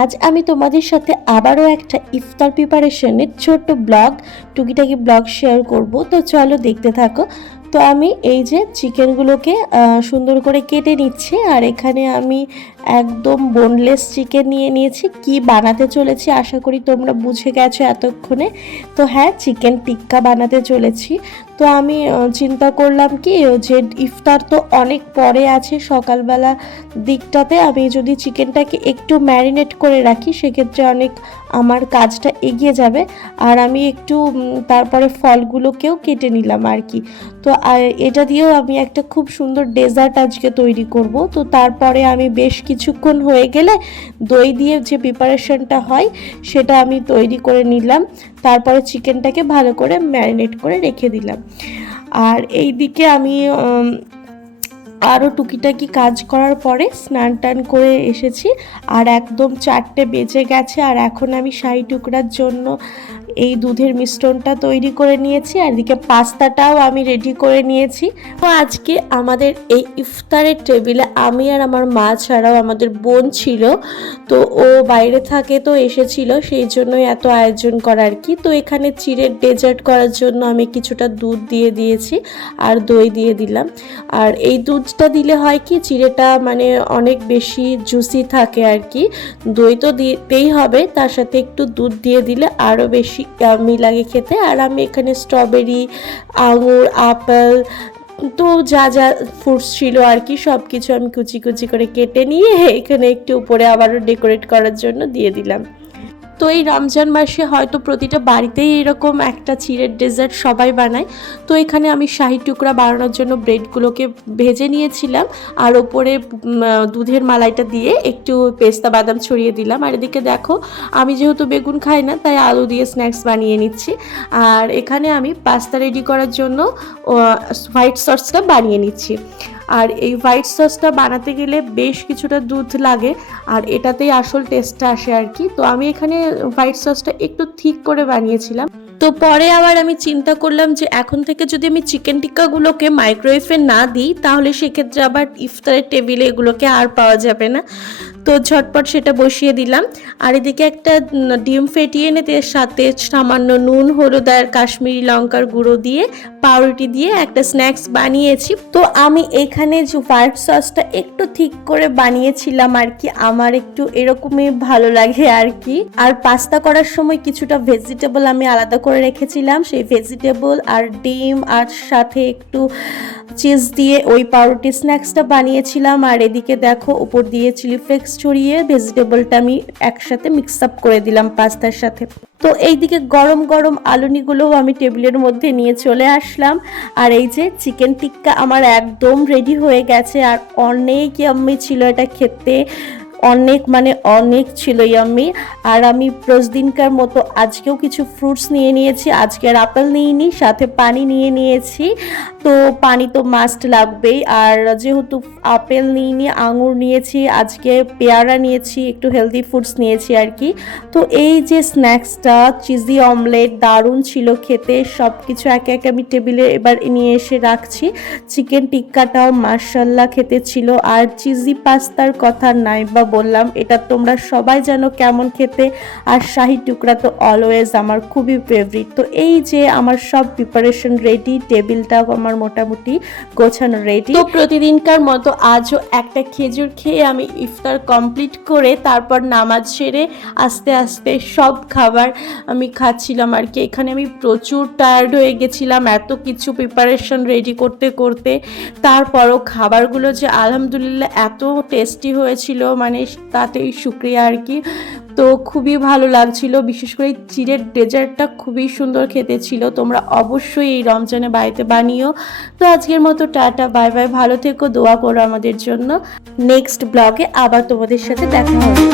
আজ আমি তোমাদের সাথে আবারও একটা ইফতার প্রিপারেশনের ছোট্ট ব্লগ টুকিটাকি ব্লগ শেয়ার করব। তো চলো দেখতে থাকো। তো আমি এই যে চিকেনগুলোকে সুন্দর করে কেটে নিচ্ছি, আর এখানে আমি একদম বোনলেস চিকেন নিয়ে নিয়েছি। কি বানাতে চলেছি আশা করি তোমরা বুঝে গেছো এতক্ষণে। তো হ্যাঁ, চিকেন টিক্কা বানাতে চলেছি। তো আমি চিন্তা করলাম কি যে ইফতার তো অনেক পরে আছে, সকালবেলা দিকটাতে আমি যদি চিকেনটাকে একটু ম্যারিনেট করে রাখি সেক্ষেত্রে অনেক আমার কাজটা এগিয়ে যাবে। আর আমি একটু তারপরে ফলগুলোকেও কেটে নিলাম আর কি। তো এটা দিয়েও আমি একটা খুব সুন্দর ডেজার্ট আজকে তৈরি করব। তো তারপরে আমি বেশ কিছুক্ষণ হয়ে গেলে দই দিয়ে যে প্রিপারেশনটা হয় সেটা আমি তৈরি করে নিলাম। তারপরে চিকেনটাকে ভালো করে ম্যারিনেট করে রেখে দিলাম। আর এই দিকে আমি আরও টুকিটাকি কাজ করার পরে স্নান টান করে এসেছি, আর একদম 4টে বেজে গেছে। আর এখন আমি শাহী টুকরার জন্য এই দুধের মিশ্রণটা তৈরি করে নিয়েছি, আর এদিকে পাস্তাটাও আমি রেডি করে নিয়েছি। তো আজকে আমাদের এই ইফতারের টেবিলে আমি আর আমার মা ছাড়াও আমাদের বোন ছিল। তো ও বাইরে থাকে, তো এসেছিল, সেই জন্যই এত আয়োজন করা আর কি। তো এখানে চিড়ের ডেজার্ট করার জন্য আমি কিছুটা দুধ দিয়ে দিয়েছি আর দই দিয়ে দিলাম। আর এই দুধটা দিলে হয় কি চিড়েটা মানে অনেক বেশি জুসি থাকে আর কি। দই তো দিতেই হবে, তার সাথে একটু দুধ দিয়ে দিলে আরও বেশি ইয়াম্মি লাগে খেতে। আর আমি এখানে স্ট্রবেরি, আঙুর, আপেল, তো যা যা ফ্রুটস ছিল আর কি সব কিছু আমি কুচি কুচি করে কেটে নিয়ে এখানে একটু উপরে আবারও ডেকোরেট করার জন্য দিয়ে দিলাম। তো এই রমজান মাসে হয়তো প্রতিটা বাড়িতেই এরকম একটা চিড়ের ডেজার্ট সবাই বানায়। তো এখানে আমি শাহী টুকরা বানানোর জন্য ব্রেডগুলোকে ভেজে নিয়েছিলাম, আর ওপরে দুধের মালাইটা দিয়ে একটু পেস্তা বাদাম ছড়িয়ে দিলাম। আর এদিকে দেখো, আমি যেহেতু বেগুন খাই না তাই আলু দিয়ে স্ন্যাক্স বানিয়ে নিচ্ছি। আর এখানে আমি পাস্তা রেডি করার জন্য হোয়াইট সসটা বানিয়ে নিচ্ছি। আর এই হোয়াইট সসটা বানাতে গেলে বেশ কিছুটা দুধ লাগে, আর এটাতেই আসল টেস্টটা আসে আর কি। তো আমি এখানে হোয়াইট সসটা একটু ঠিক করে বানিয়েছিলাম। তো পরে আবার আমি চিন্তা করলাম যে এখন থেকে যদি আমি চিকেন টিক্কাগুলোকে মাইক্রোওয়েভে না দিই তাহলে সেক্ষেত্রে আবার ইফতারের টেবিলে এগুলোকে আর পাওয়া যাবে না। তো ঝটপট সেটা বসিয়ে দিলাম। আর এদিকে একটা ডিম ফেটিয়ে এনে এর সাথে সামান্য নুন, হলুদ আর কাশ্মীরি লঙ্কার গুঁড়ো দিয়ে পাউরুটি দিয়ে একটা স্ন্যাক্স বানিয়েছি। তো আমি এখানে যে হোয়াইট সসটা একটু ঠিক করে বানিয়েছিলাম আর কি, আমার একটু এরকমই ভালো লাগে আর কি। আর পাস্তা করার সময় কিছুটা ভেজিটেবল আমি আলাদা করে রেখেছিলাম, সেই ভেজিটেবল আর ডিম আর সাথে একটু চিজ দিয়ে ওই পাউরুটি স্ন্যাক্সটা বানিয়েছিলাম। আর এদিকে দেখো উপর দিয়ে চিলি ফ্লেক্স ছড়িয়ে ভেজিটেবলটা আমি একসাথে মিক্স আপ করে দিলাম পাস্তার সাথে। তো এইদিকে গরম গরম আলুনিগুলোও আমি টেবিলের মধ্যে নিয়ে চলে আসলাম। আর এই যে চিকেন টিক্কা আমার একদম রেডি হয়ে গেছে, আর অনেক ইয়াম্মি ছিল এটা খেতে, অনেক মানে অনেক ছিল ইয়াম্মি। আর আমি প্রতিদিনকার মতো আজকেও কিছু ফ্রুটস নিয়ে নিয়েছি, আজকে আর আপেল নিইনি, সাথে পানি নিয়ে নিয়েছি। তো পানি তো মাস্ট লাগবেই। আর যেহেতু আপেল নিইনি, আঙুর নিয়েছি, আজকে পেয়ারা নিয়েছি, একটু হেলদি ফুডস নিয়েছি আর কি। তো এই যে স্ন্যাক্সটা চিজি অমলেট দারুণ ছিল খেতে। সব কিছু একে একে আমি টেবিলে এবার নিয়ে এসে রাখছি। চিকেন টিক্কাটাও মাশাল্লাহ খেতে ছিল। আর চিজি পাস্তার কথা নাই বা বললাম, এটা তোমরা সবাই জানো কেমন খেতে। আর শাহী টুকরা তো অলওয়েজ আমার খুবই ফেভারিট। তো এই যে আমার সব প্রিপারেশন রেডি, টেবিলটাও আমার মোটামুটি গোছানো রেডি। তো প্রতিদিনকার মতো আজও একটা খেজুর খেয়ে আমি ইফতার কমপ্লিট করে তারপর নামাজ সেরে আস্তে আস্তে সব খাবার আমি খাচ্ছিলাম আর কি। এখানে আমি প্রচুর টায়ার্ড হয়ে গেছিলাম এত কিছু প্রিপারেশন রেডি করতে করতে। তারপরও খাবারগুলো যে আলহামদুলিল্লাহ এত টেস্টি হয়েছিল, মানে তাতেই শুকরিয়া আর কি। তো খুবই ভালো লাগছিল, বিশেষ করে চিড়ের ডেজার্টটা খুবই সুন্দর খেতে ছিল। তোমরা অবশ্যই এই রমজানে বাড়িতে বানিও। তো আজকের মতো টাটা, বাই বাই, ভালো থেকো, দোয়া করো আমাদের জন্য। নেক্সট ব্লগে আবার তোমাদের সাথে দেখা হবে।